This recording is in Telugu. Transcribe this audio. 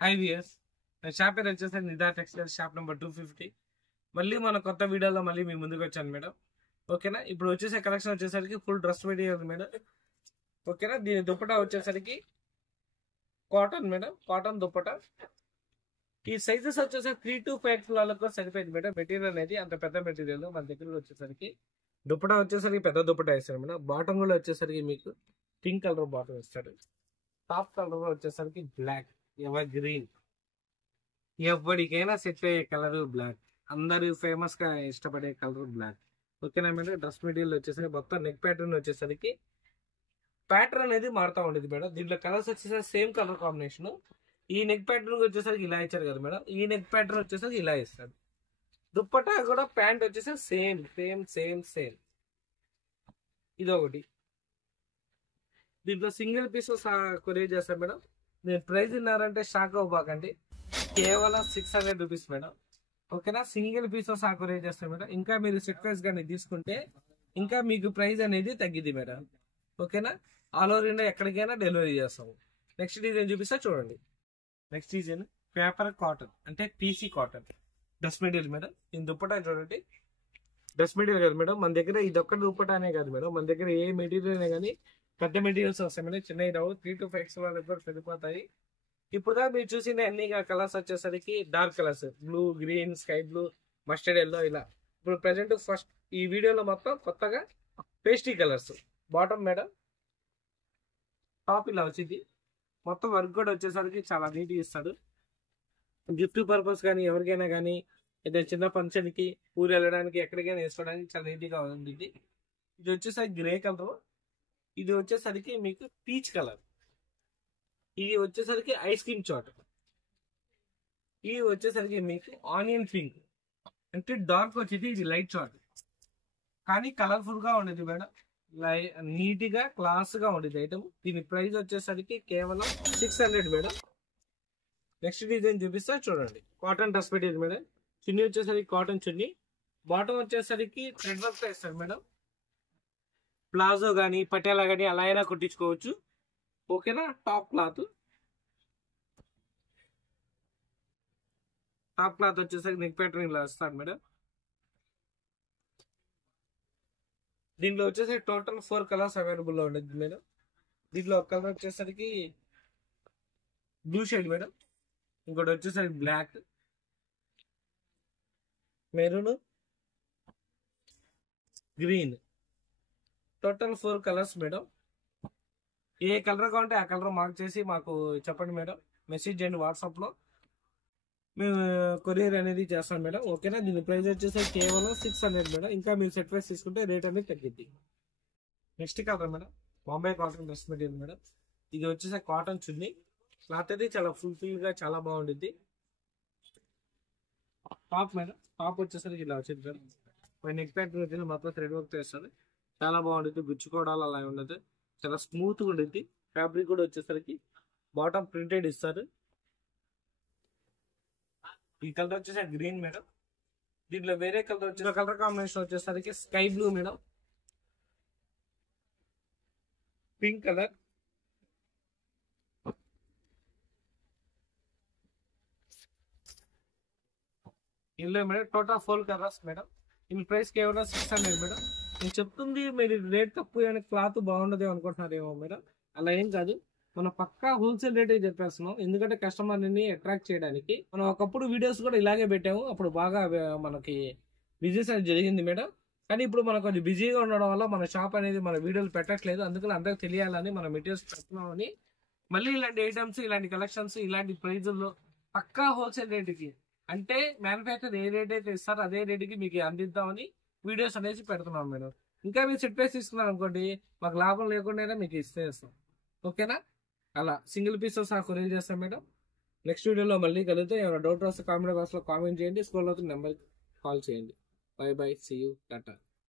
IVS షాప్ పేరు వచ్చేసి నిదా టెక్స్టైల్ షాప్ నెంబర్ 250. మళ్ళీ మన కొత్త వీడియోలో మళ్ళీ మీ ముందుకు వచ్చాను మేడం. ఓకేనా, ఇప్పుడు వచ్చేసే కలెక్షన్ వచ్చేసరికి ఫుల్ డ్రెస్ మెటీరియల్ మేడం. ఓకేనా, దీని దుప్పటా వచ్చేసరికి కాటన్ మేడం, కాటన్ దుప్పటా. ఈ సైజెస్ వచ్చేసరికి 3 to 5 కిలోలకు సరిపోయింది మేడం. మెటీరియల్ అనేది అంత పెద్ద మెటీరియల్ మన దగ్గర వచ్చేసరికి. దుప్పటా వచ్చేసరికి పెద్ద దుప్పటా వేస్తాడు మేడం. బాటమ్ కూడా వచ్చేసరికి మీకు పింక్ కలర్ బాటమ్ ఇస్తాడు. టాప్ కలర్ వచ్చేసరికి బ్లాక్, ఎవర్ గ్రీన్, ఎవరికైనా సెట్ అయ్యే కలర్ బ్లాక్. అందరూ ఫేమస్ గా ఇష్టపడే కలర్ బ్లాక్. ఓకేనా మేడం. డ్రెస్ మెటీరియల్ వచ్చేసరికి మొత్తం నెక్ ప్యాటర్న్ వచ్చేసరికి ప్యాటర్న్ అనేది మారుతా ఉండేది మేడం. దీంట్లో కలర్స్ వచ్చేసరికి సేమ్ కలర్ కాంబినేషన్. ఈ నెక్ ప్యాటర్న్ వచ్చేసరికి ఇలా ఇచ్చారు కదా మేడం, ఈ నెక్ ప్యాటర్న్ వచ్చేసరికి ఇలా ఇస్తాడు. దుప్పటా కూడా ప్యాంట్ వచ్చేసరికి సేమ్ సేమ్ సేమ్ సేమ్. ఇదొకటి. దీంట్లో సింగిల్ పీస్ కొరియర్ చేస్తాను మేడం. నేను ప్రైస్ విన్నారంటే షాక్ అవ్వబాకండి. కేవలం 600 రూపీస్ మేడం. ఓకేనా, సింగిల్ పీస్ కొరియర్ చేస్తాను మేడం. ఇంకా మీరు సెట్ ప్రైస్ కానీ తీసుకుంటే ఇంకా మీకు ప్రైస్ అనేది తగ్గిద్ది మేడం. ఓకేనా, ఆల్ ఓవర్ ఇండియా ఎక్కడికైనా డెలివరీ చేస్తాము. నెక్స్ట్ డిజైన్ చూపిస్తా చూడండి. నెక్స్ట్ డిజైన్ పేపర్ కాటన్ అంటే PC cotton dress material madam. దీని దుప్పటా చూడండి. డ్రెస్ మెటీరియల్ కదా మేడం, మన దగ్గర ఇది ఒక్కటి దుప్పటానే కాదు మేడం, మన దగ్గర ఏ మెటీరియల్ అయినా కానీ పెద్ద మెటీరియల్స్ వస్తాయి మేడం. చిన్నవి రావు, 3 to 5 దగ్గర సరిపోతాయి. ఇప్పుడు మీరు చూసిన అన్ని కలర్స్ వచ్చేసరికి dark colours, blue, green, sky blue, mustard yellow ఇలా. ఇప్పుడు ప్రెసెంట్ ఫస్ట్ ఈ వీడియోలో మొత్తం కొత్తగా pasty colours. Bottom madam, top ఇలా వచ్చింది. మొత్తం వర్క్ కూడా వచ్చేసరికి చాలా నీట్గా ఇస్తాడు. గిఫ్ట్ పర్పస్ కానీ ఎవరికైనా కానీ ఏదైనా చిన్న ఫంక్షన్కి ఊరు వెళ్ళడానికి ఎక్కడికైనా వేసుకోవడానికి చాలా నీట్గా ఉంది. ఇది వచ్చేసరికి గ్రే కలర్, ఇది వచ్చేసరికి మీకు పీచ్ కలర్, ఇది వచ్చేసరికి ఐస్ క్రీమ్ చాట్, ఇది వచ్చేసరికి మీకు ఆనియన్ పింక్. అంటే డార్క్ వచ్చేది ఇది లైట్ చాట్, కానీ కలర్ఫుల్ గా ఉండేది మేడం. నీట్ గా క్లాస్ గా ఉండేది ఐటమ్. దీని ప్రైస్ వచ్చేసరికి కేవలం 600 మేడం. నెక్స్ట్ డిజైన్ చూపిస్తా చూడండి. Cotton dress material madam. చున్నీ వచ్చేసరికి కాటన్ చున్నీ. బాటమ్ వచ్చేసరికి థ్రెడ్ వర్క్ ఇస్తారు మేడం. ప్లాజో కానీ పటేలా కానీ అలా అయినా కుట్టించుకోవచ్చు. ఓకేనా, టాప్ క్లాత్. టాప్ క్లాత్ వచ్చేసరికి నెక్ ప్యాటర్న్ ఇలా వస్తాడు మేడం. దీంట్లో వచ్చేసరికి టోటల్ 4 కలర్స్ అవైలబుల్ లో ఉండేది మేడం. దీంట్లో ఒక కలర్ వచ్చేసరికి బ్లూ షేడ్ మేడం, ఇంకోటి వచ్చేసరికి black, maroon, green. Total 4 colours madam. ఏ కలర్ కావాలంటే ఆ కలర్ మార్క్ చేసి మాకు చెప్పండి మేడం. మెసేజ్ చేయండి వాట్సాప్లో, మేము కొరియర్ అనేది చేస్తాం మేడం. ఓకేనా, దీని ప్రైస్ వచ్చేసి కేవలం 600 మేడం. ఇంకా మీరు సెట్ ప్రైస్ తీసుకుంటే రేట్ అనేది తగ్గిద్ది. Next colour madam, Bombay cotton dress material madam. ఇది వచ్చేసి కాటన్ చున్నీ. క్లాత్ అయితే చాలా ఫుల్ఫిల్ గా చాలా బాగుంటుంది. టాప్ మేడం, టాప్ వచ్చేసరికి ఇలా వచ్చింది మేడం. నెక్ ప్యాటర్న్ వచ్చేసి మొత్తం థ్రెడ్ వర్క్ చేస్తారు. చాలా బాగుంటుంది, గుచ్చుకోవడాలు అలా ఉండదు, చాలా స్మూత్ గా ఉంటుంది. ఫ్యాబ్రిక్ కూడా వచ్చేసరికి బాటమ్ ప్రింటెడ్ ఇస్తారు. ఈ కలర్ వచ్చేసి గ్రీన్ మేడం. దీంట్లో వేరే కలర్ వచ్చేసి కలర్ కాంబినేషన్ వచ్చేసరికి sky blue madam, pink colour, ఇల్లు మేడం. Total 4 colours madam. దీని ప్రైస్ కేవలం 600 మేడం. నేను చెప్తుంది మీరు రేట్ తక్కువ క్లాత్ బాగుండదు అనుకుంటున్నారేమో మేడం. అలా ఏం కాదు, మనం పక్కా హోల్సేల్ రేటే చెప్పేస్తున్నాం. ఎందుకంటే కస్టమర్ని అట్రాక్ట్ చేయడానికి. మనం ఒకప్పుడు వీడియోస్ కూడా ఇలాగే పెట్టాము, అప్పుడు బాగా మనకి బిజినెస్ అనేది జరిగింది మేడం. కానీ ఇప్పుడు మనం కొంచెం బిజీగా ఉండడం వల్ల మన షాప్ అనేది మన వీడియోలు పెట్టట్లేదు. అందుకని అందరికి తెలియాలని మనం మెటీరియల్స్ పెడుతున్నామని మళ్ళీ ఇలాంటి ఐటమ్స్, ఇలాంటి కలెక్షన్స్, ఇలాంటి ప్రైజుల్లో పక్కా హోల్సేల్ రేటుకి, అంటే మ్యానుఫ్యాక్చర్ ఏ రేట్ అయితే ఇస్తారో అదే రేటుకి మీకు అందిద్దామని వీడియోస్ అనేసి పెడుతున్నాం మేడం. ఇంకా మీరు సెట్ ప్రైస్ తీసుకున్నారు అనుకోండి, మాకు లాభం లేకుండా మీకు ఇస్తాం. ఓకేనా, అలా సింగిల్ పీసెస్ కొరియర్ చేస్తాం మేడం. నెక్స్ట్ వీడియోలో మళ్ళీ కలిగితే ఏమైనా డౌట్ వస్తే కామెంట్ బాక్స్లో కామెంట్ చేయండి. స్కూల్లో నెంబర్కి కాల్ చేయండి. Bye bye, see you, Tata.